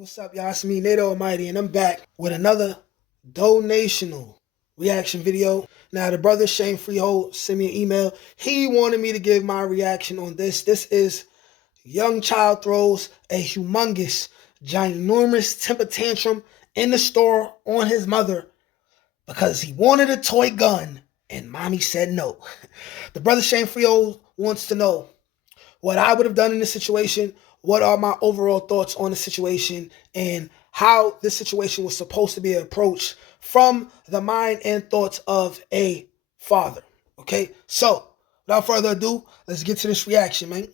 what's up, y'all? It's me, Nato Almighty, and I'm back with another donational reaction video. Now, the brother Shane Freehold sent me an email. He wanted me to give my reaction on this. This is young child throws a humongous, ginormous temper tantrum in the store on his mother because he wanted a toy gun and mommy said no. The brother Shane Freehold wants to know what I would have done in this situation, what are my overall thoughts on the situation, and how this situation was supposed to be approached from the mind and thoughts of a father. Okay, so without further ado, let's get to this reaction, man.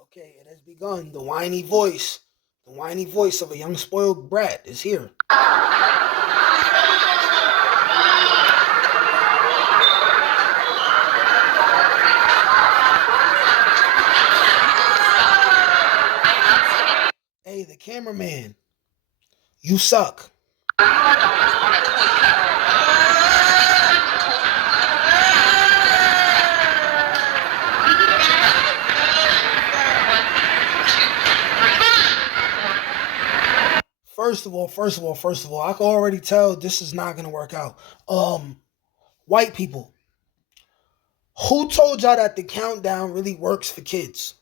Okay, it has begun. The whiny voice of a young spoiled brat is here. Hey, the cameraman, you suck. First of all, I can already tell this is not going to work out. White people, who told y'all that the countdown really works for kids?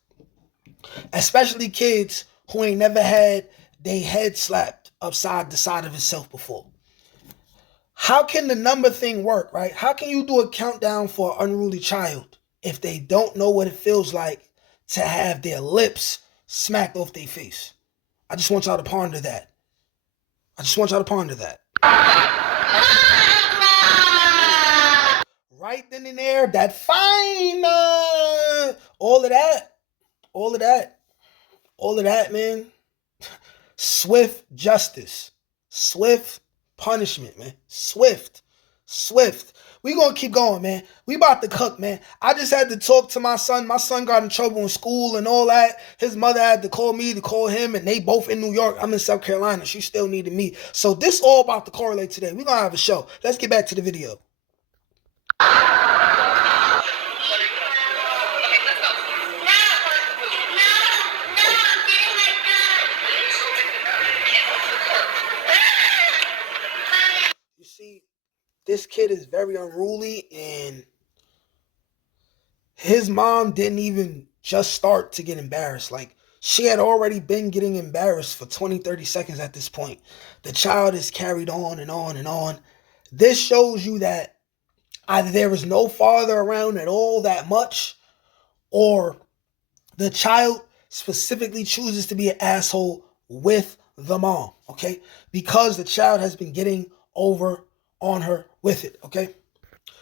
Especially kids who ain't never had their head slapped upside the side of itself before. How can the number thing work, right? How can you do a countdown for an unruly child if they don't know what it feels like to have their lips smacked off their face? I just want y'all to ponder that. Right then and there, that fine, all of that, man. Swift justice, swift punishment, man. Swift. We gonna keep going, man. We about to cook, man. I just had to talk to my son. My son got in trouble in school and all that. His mother had to call me to call him, and they both in New York. I'm in South Carolina. She still needed me. So this all about to correlate today. We're gonna have a show. Let's get back to the video. You see, this kid is very unruly, and his mom didn't even just start to get embarrassed. Like, she had already been getting embarrassed for 20, 30 seconds at this point. The child is carried on and on and on. This shows you that either there is no father around at all that much, or the child specifically chooses to be an asshole with the mom, okay? Because the child has been getting over on her with it, okay?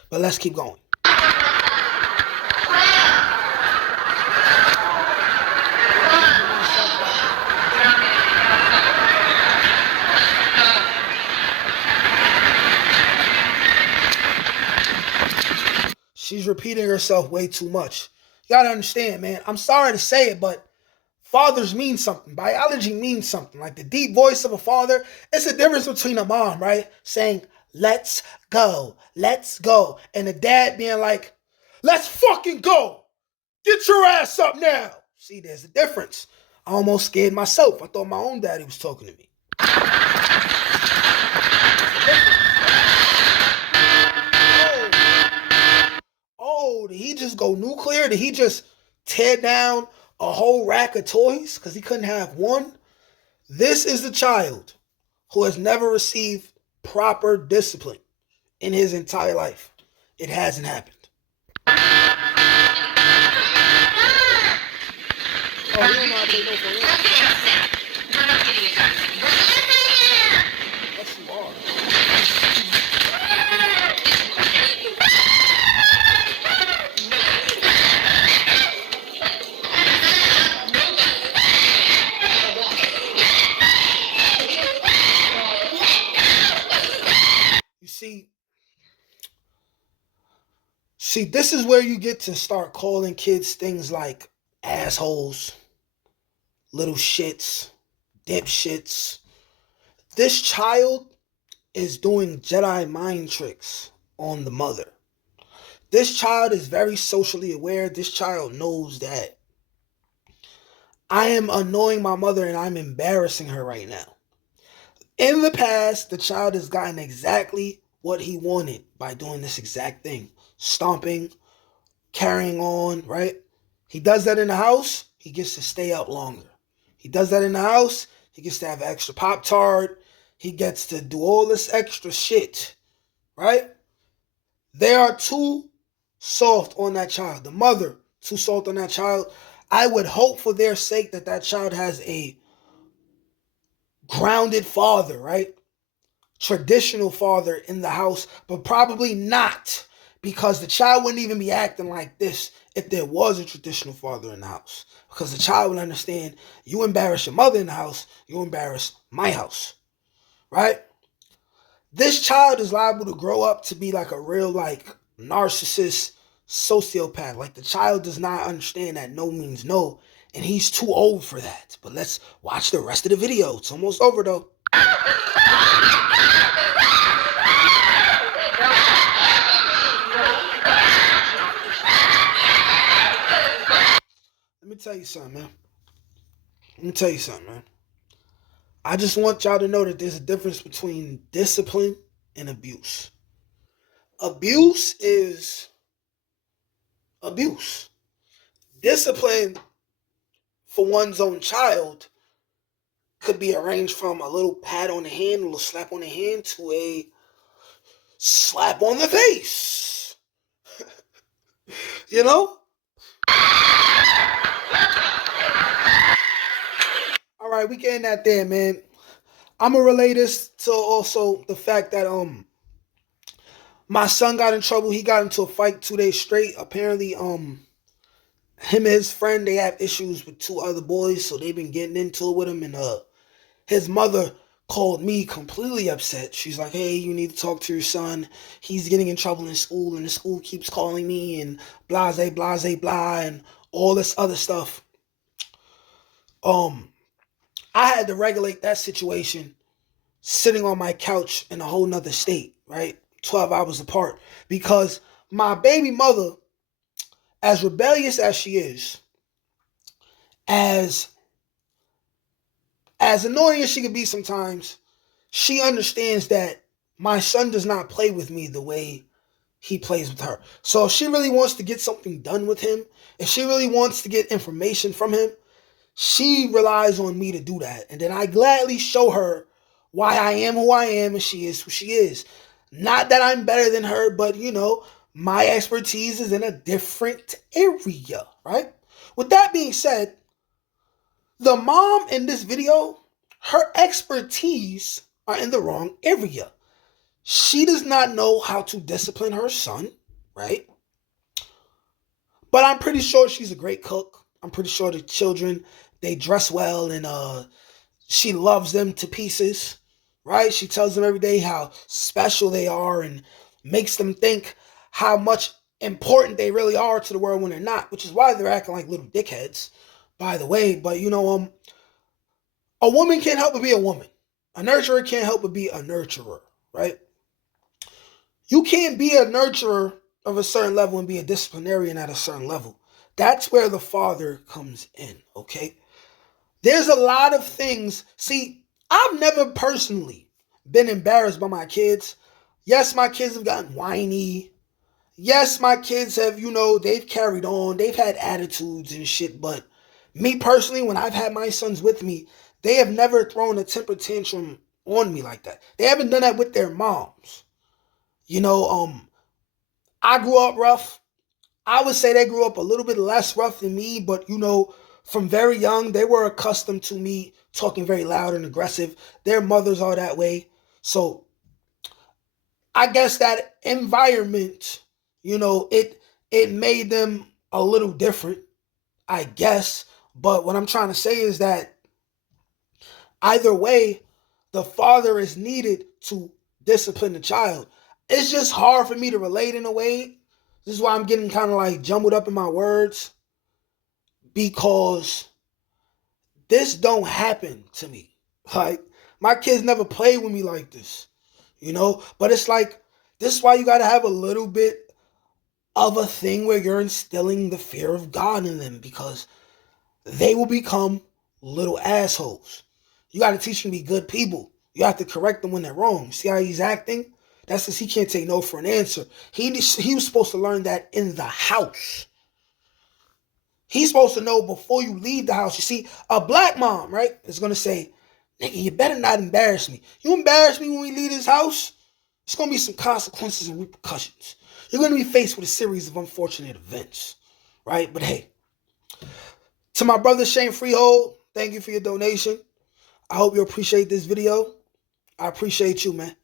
But let's keep going. She's repeating herself way too much. You gotta understand, man. I'm sorry to say it, but fathers mean something. Biology means something. Like the deep voice of a father, it's a difference between a mom, right? Saying, let's go. And a dad being like, let's fucking go. Get your ass up now. See, there's a difference. I almost scared myself. I thought my own daddy was talking to me. Oh, did he just go nuclear? Did he just tear down a whole rack of toys because he couldn't have one? This is the child who has never received proper discipline in his entire life. It hasn't happened. Oh, he don't know how to take no for real. Yes, you are. See, this is where you get to start calling kids things like assholes, little shits, dipshits. This child is doing Jedi mind tricks on the mother. This child is very socially aware. This child knows that I am annoying my mother and I'm embarrassing her right now. In the past, the child has gotten exactly what he wanted by doing this exact thing. Stomping, carrying on, right? He does that in the house, he gets to stay up longer. He does that in the house, he gets to have an extra Pop-Tart. He gets to do all this extra shit, right? They are too soft on that child. The mother, too soft on that child. I would hope for their sake that that child has a grounded father, right? Traditional father in the house, but probably not, because the child wouldn't even be acting like this if there was a traditional father in the house. Because the child would understand, you embarrass your mother in the house, you embarrass my house, right? This child is liable to grow up to be like a real like narcissist sociopath. Like the child does not understand that no means no, and he's too old for that. But let's watch the rest of the video. It's almost over though. Let me tell you something, man. Let me tell you something, man. I just want y'all to know that there's a difference between discipline and abuse. Abuse is abuse. Discipline for one's own child could be arranged from a little pat on the hand, a little slap on the hand, to a slap on the face. You know? All right, we getting that there, man. I'm gonna relay this to also the fact that my son got in trouble. He got into a fight 2 days straight. Apparently, him and his friend, they have issues with two other boys, so they've been getting into it with him. And his mother called me completely upset. She's like, "Hey, you need to talk to your son. He's getting in trouble in school, and the school keeps calling me and blase, blase, blah, and all this other stuff." I had to regulate that situation sitting on my couch in a whole nother state, right? 12 hours apart. Because my baby mother, as rebellious as she is, as annoying as she can be sometimes, she understands that my son does not play with me the way he plays with her. So if she really wants to get something done with him, if she really wants to get information from him, she relies on me to do that. And then I gladly show her why I am who I am and she is who she is. Not that I'm better than her, but my expertise is in a different area, right? With that being said, the mom in this video, her expertise are in the wrong area. She does not know how to discipline her son, right? But I'm pretty sure she's a great cook. I'm pretty sure the children, they dress well, and she loves them to pieces, right? She tells them every day how special they are and makes them think how much important they really are to the world when they're not, which is why they're acting like little dickheads, by the way. But a woman can't help but be a woman. A nurturer can't help but be a nurturer, right? You can't be a nurturer of a certain level and be a disciplinarian at a certain level. That's where the father comes in, okay? There's a lot of things. See, I've never personally been embarrassed by my kids. Yes, my kids have gotten whiny. Yes, my kids have, they've carried on. They've had attitudes and shit. But me personally, when I've had my sons with me, they have never thrown a temper tantrum on me like that. They haven't done that with their moms. I grew up rough. I would say they grew up a little bit less rough than me, but from very young, they were accustomed to me talking very loud and aggressive. Their mothers are that way. So I guess that environment, it made them a little different, I guess. But what I'm trying to say is that either way, the father is needed to discipline the child. It's just hard for me to relate in a way. This is why I'm getting kind of like jumbled up in my words, because this don't happen to me. Like, my kids never played with me like this. you know? But it's like, this is why you got to have a little bit of a thing where you're instilling the fear of God in them, because they will become little assholes. You got to teach them to be good people. You have to correct them when they're wrong. See how he's acting? That's because he can't take no for an answer. He was supposed to learn that in the house. He's supposed to know before you leave the house. You see, a black mom, right, is going to say, nigga, you better not embarrass me. You embarrass me when we leave this house, it's going to be some consequences and repercussions. You're going to be faced with a series of unfortunate events, right? But hey, to my brother Shane Freehold, thank you for your donation. I hope you appreciate this video. I appreciate you, man.